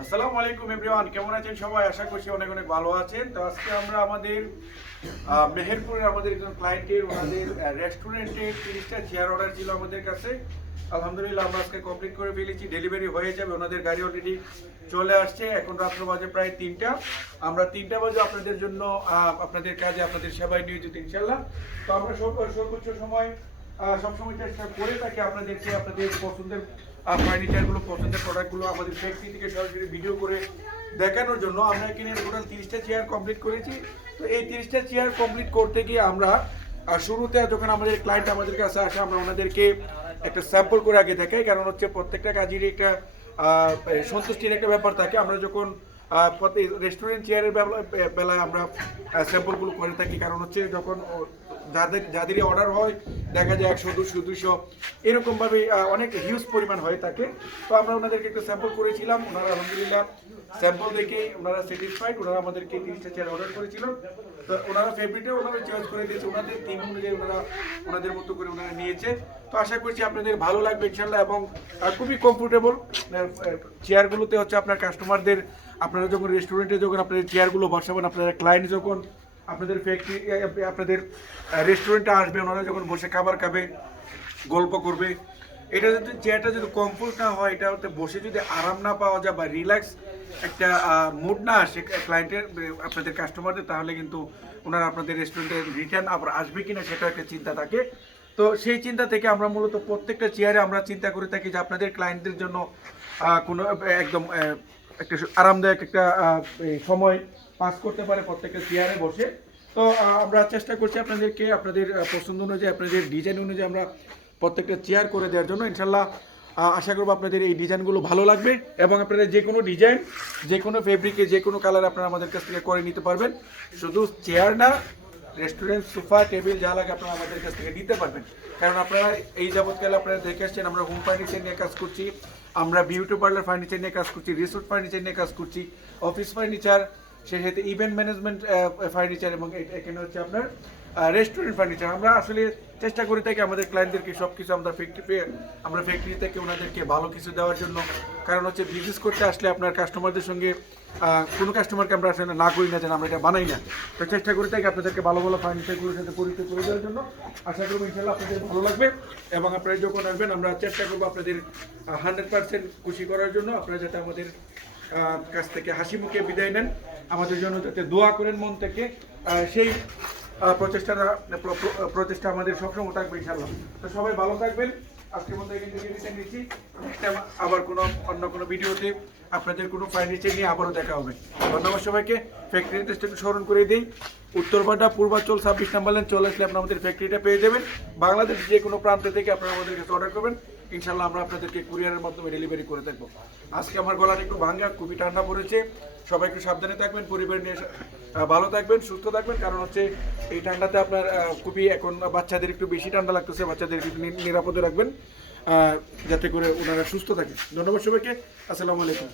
আসসালামু আলাইকুম এভরিওয়ান, কেমন আছেন সবাই? আশা করছি অনেক অনেক ভালো আছেন। তো আজকে আমরা আমাদের মেহেরপুরের আমাদের একজন ক্লায়েন্টের ওনাদের রেস্টুরেন্টের 30টা চেয়ার অর্ডার ছিল আমাদের কাছে। আলহামদুলিল্লাহ আমরা আজকে কমপ্লিট করে ফেলেছি, ডেলিভারি হয়ে যাবে। ওনাদের গাড়ি অলরেডি চলে আসছে। এখন রাত্র বাজে প্রায় 3টা। আমরা 3টা বাজে আপনাদের জন্য আপনাদের কাজে আপনাদের সেবায় নিয়োজিত ইনশাল্লাহ। তো আমরা সর্বোচ্চ সময় সবসময় চেষ্টা করে থাকি আপনাদেরকে আপনাদের পছন্দের ফার্নিচারগুলো, পছন্দের প্রোডাক্টগুলো আমাদের ফ্যাক্টরি থেকে সরাসরি ভিডিও করে দেখানোর জন্য। আমরা এখানে টোটাল 30টা চেয়ার কমপ্লিট করেছি। তো এই 30টা চেয়ার কমপ্লিট করতে গিয়ে আমরা শুরুতে যখন আমাদের ক্লায়েন্ট আমাদের কাছে আসে, আমরা ওনাদেরকে একটা স্যাম্পল করে আগে দেখাই। কারণ হচ্ছে প্রত্যেকটা কাজেরই একটা সন্তুষ্টির একটা ব্যাপার থাকে। আমরা যখন রেস্টুরেন্ট চেয়ারের বেলায় আমরা স্যাম্পলগুলো করে থাকি, কারণ হচ্ছে যখন যাদেরই অর্ডার হয় দেখা যায় 100, 200, 200 এরকমভাবে অনেক হিউজ পরিমাণ হয়ে থাকে। তো আমরা ওনাদেরকে একটা স্যাম্পল করেছিলাম। ওনারা আলহামদুলিল্লাহ স্যাম্পল দেখে ওনারা স্যাটিসফাইড। ওনারা আমাদেরকে 30টা চেয়ার অর্ডার করেছিল। তো ওনারা ফেব্রিকটাও ওনারা চয়েস করে দিয়েছে, ওনাদের থিম অনুযায়ী ওনারা ওনাদের মতো করে ওনারা নিয়েছে। তো আশা করছি আপনাদের ভালো লাগবে ইনশাল্লাহ। এবং খুবই কমফোর্টেবল চেয়ারগুলোতে হচ্ছে আপনার কাস্টমারদের, আপনারা যখন রেস্টুরেন্টে যখন আপনাদের চেয়ারগুলো বসাবেন, আপনারা ক্লায়েন্ট যখন আপনাদের ফ্যাক্টরি আপনাদের রেস্টুরেন্টে আসবে, ওনারা যখন বসে খাবার খাবে, গল্প করবে, এটা যদি চেয়ারটা যদি কমফোর্ট না হয়, এটা হতে বসে যদি আরাম না পাওয়া যায় বা রিল্যাক্স একটা মুড না আসে ক্লায়েন্টের আপনাদের কাস্টমারদের, তাহলে কিন্তু ওনারা আপনাদের রেস্টুরেন্টে রিটার্ন আবার আসবে কিনা সেটা একটা চিন্তা থাকে। তো সেই চিন্তা থেকে আমরা মূলত প্রত্যেকটা চেয়ারে আমরা চিন্তা করে থাকি যে আপনাদের ক্লায়েন্টদের জন্য কোনো একদম একটা আরামদায়ক একটা সময় পাস করতে পারে প্রত্যেকটা চেয়ারে বসে। তো আমরা চেষ্টা করছি আপনাদেরকে আপনাদের পছন্দ অনুযায়ী, আপনাদের ডিজাইন অনুযায়ী আমরা প্রত্যেকটা চেয়ার করে দেওয়ার জন্য। ইনশাল্লাহ আশা করবো আপনাদের এই ডিজাইনগুলো ভালো লাগবে এবং আপনারা যে কোনো ডিজাইন, যে কোনো ফেব্রিকে, যে কোনো কালার আপনারা আমাদের কাছ থেকে করে নিতে পারবেন। শুধু চেয়ার না, রেস্টুরেন্ট সোফা টেবিল যা লাগে আপনারা আমাদের কাছ থেকে নিতে পারবেন। কারণ আপনারা এই যাবৎকালে আপনারা দেখে আসছেন আমরা হোম ফার্নিচার নিয়ে কাজ করছি, আমরা বিউটি পার্লার ফার্নিচার নিয়ে কাজ করছি, রিসোর্ট ফার্নিচার নিয়ে কাজ করছি, অফিস ফার্নিচার, সেই সাথে ইভেন্ট ম্যানেজমেন্ট ফার্নিচার, এবং এখানে হচ্ছে আপনার রেস্টুরেন্ট ফার্নিচার। আমরা আসলে চেষ্টা করে থাকি আমাদের ক্লায়েন্টদেরকে সব কিছু আমরা ফ্যাক্টরি থেকে ওনাদেরকে ভালো কিছু দেওয়ার জন্য। কারণ হচ্ছে বিজনেস করতে আসলে আপনার কাস্টমারদের সঙ্গে কোনো কাস্টমারকে আমরা আসলে না করি না, যেন আমরা এটা বানাই না। তো চেষ্টা করে থাকি আপনাদেরকে ভালো ভালো ফার্নিচারগুলোর সাথে পরিচয় করে দেওয়ার জন্য। আশা করবো ইনশাল্লাহ আপনাদের ভালো লাগবে এবং আপনারা যখন আসবেন আমরা চেষ্টা করবো আপনাদের 100% খুশি করার জন্য। আপনারা যাতে আমাদের কাছ থেকে হাসি মুখে বিদায় নেন, আমাদের জন্য যাতে দোয়া করেন মন থেকে, সেই প্রচেষ্টা আমাদের সবসময় থাকবে ইনশাআল্লাহ। তো সবাই ভালো থাকবেন। আজকের মতো এখান থেকে বিদায় নিচ্ছি। আবার অন্য কোনো ভিডিওতে আপনাদের কোনো ফার্নিচার নিয়ে আবারও দেখা হবে। ধন্যবাদ সবাইকে। ফ্যাক্টরি অ্যাড্রেসটা একটু স্মরণ করে দিই, উত্তরপাড়া পূর্বাচল 26 নম্বর লাইন চলে আসলে আপনারা আমাদের ফ্যাক্টরিটা পেয়ে যাবেন। বাংলাদেশ যে কোনো প্রান্ত থেকে আপনারা আমাদের কাছে অর্ডার করবেন, ইনশাল্লাহ আমরা আপনাদেরকে কুরিয়ারের মাধ্যমে ডেলিভারি করে থাকবো। আজকে আমার গলাটা একটু ভাঙা, খুবই ঠান্ডা পড়েছে। সবাই একটু সাবধানে থাকবেন, পরিবার নিয়ে ভালো থাকবেন, সুস্থ থাকবেন। কারণ হচ্ছে এই ঠান্ডাতে আপনার খুবই এখন বাচ্চাদের একটু বেশি ঠান্ডা লাগতেছে, বাচ্চাদেরকে নিরাপদে রাখবেন যাতে করে ওনারা সুস্থ থাকে। ধন্যবাদ সবাইকে। আসসালামু আলাইকুম।